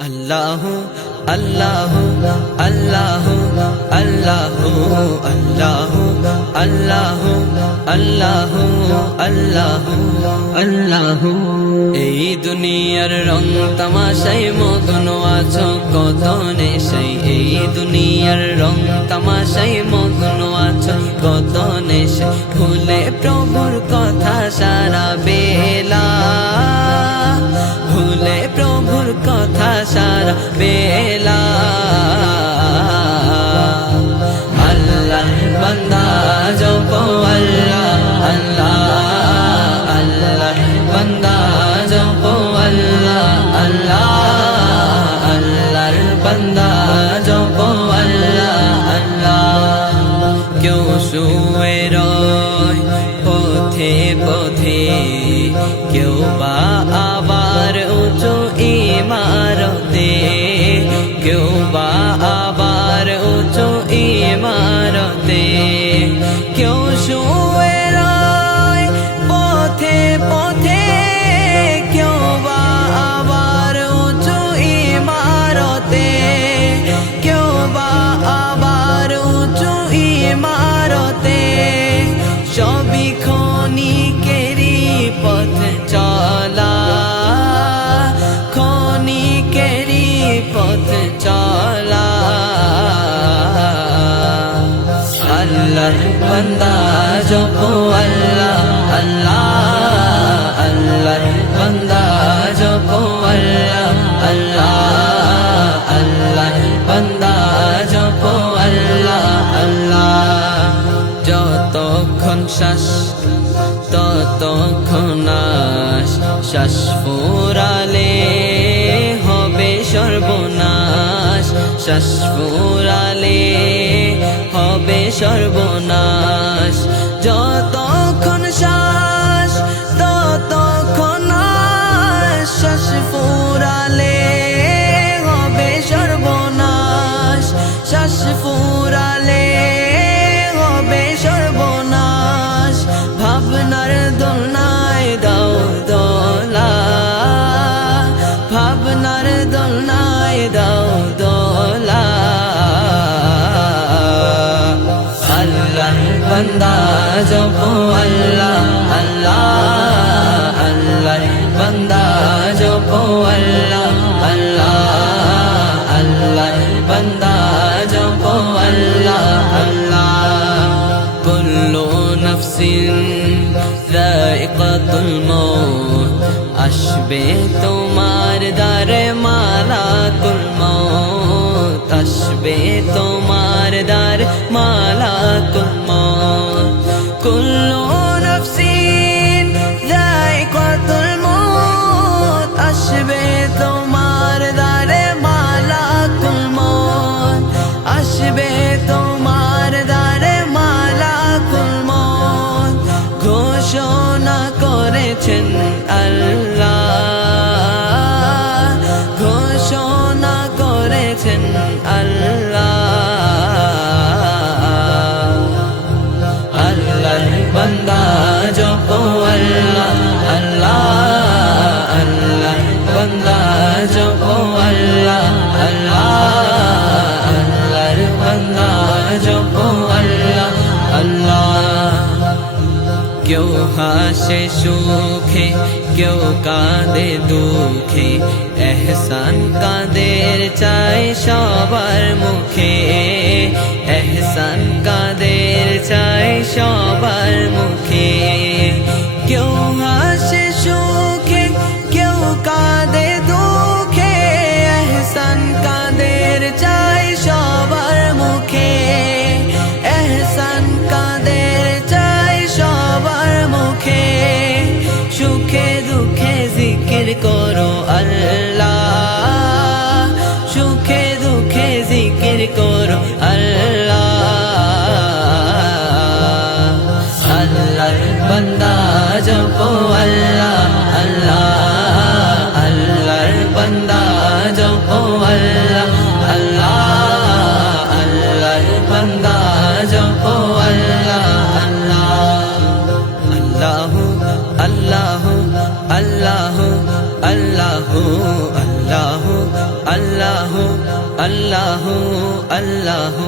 আল্লাহু আল্লাহু আল্লাহু আল্লাহু আল্লাহু আল্লাহু আল্লাহু আল্লাহু আল্লাহু। এই দুনিয়ার রং তামাশায় মগ্ন আছো কত নেশায়, এই দুনিয়ার রং তামাশায় মগ্ন আছো কত নেশায়। ভুলে প্রভুর কথা সারা বেলা, ভুলে প্রভুর কথা সারা বেলা। আল্লাহ বান্দা জপো আল্লাহ আল্লাহ, আল্লাহ বান্দা জপো আল্লাহ আল্লাহ, আল্লাহর বান্দা জপো আল্লাহ আল্লাহ। কেউ শুয়ে রয় পথে পথে, কেউ বা আবার উঁচু ইমারতে, কেউ বা আবার উঁচু ইমারতে। কেউ শুয়ে রয় পথে পথে, কেউ বা আবার উঁচু ইমারতে, কেউ বা আবার উঁচু ইমারতে। সবই ক্ষণিকেরই পথ চলা, ক্ষণিকেরই পথ চলা। আল্লাহ বান্দা জপো আল্লাহ আল্লাহ, আল্লাহ বান্দা জপো আল্লাহ আল্লাহ, আল্লাহ বান্দা জপো আল্লাহ আল্লাহ। যতক্ষণ শ্বাস ততক্ষণ নাশ, শ্বাস ফুরালে হবে সর্বনাশ, শ্বাস ফুরালে হবে সর্বনাশ। যতক্ষণ শ্বাস ততক্ষণ নাশ, শ্বাস ফুরালে হবে সর্বনাশ, শ্বাস ফুরালে হবে সর্বনাশ। ভাবনার দোলনায় দাও দোলা, ভাবনার দোলনায় দাও দোলা। আল্লাহ বান্দা জপো আল্লাহ আল্লাহ, আল্লাহ বান্দা জপো আল্লাহ আল্লাহ, আল্লাহ বান্দা জপো আল্লাহ আল্লাহ। কুল্লু নাফসিন যায়িকাতুল মউত, আসবে তোমার দারে মালাকুল মউত, আসবে তোমার দারে মালাকুল মউত। কুল্লু নাফসিন যায়িকাতুল মউত, আসবে তোমার দারে মালাকুল মউত, আসবে তোমার দারে মালাকুল মউত। ঘোষণা করেছেন আল্লাহ, ঘোষণা করেছেন আল্লাহ। আল্লাহর বান্দা জপো আল্লাহ আল্লাহ, আল্লাহর বান্দা জপো আল্লাহ আল্লাহ, আল্লাহর বান্দা জপো আল্লাহ আল্লাহ। কেউ হাসে সুখে কেউ কাঁদে দুঃখে, এহসান কাদের চাই সবার মুখে, এহসান কাদের চাই সবার মুখে। কেউ হাসে সুখে কেউ কাঁদে দুঃখে, এহসান কাদের চাই সবার মুখে, এহসান কাদের চাই সবার মুখে। সুখে দুঃখে জিকির করো আল্লাহ, সুখে দুঃখে জিকির করো আল্লাহ। আল্লাহর বান্দা জপো আল্লাহ আল্লাহ, আল্লাহর বান্দা জপো আল্লাহ আল্লাহ, আল্লাহর বান্দা জপো আল্লাহ আল্লাহ। আল্লাহু আল্লাহু আল্লাহু আল্লাহু আল্লাহু আল্লাহু আল্লাহু আল্লাহু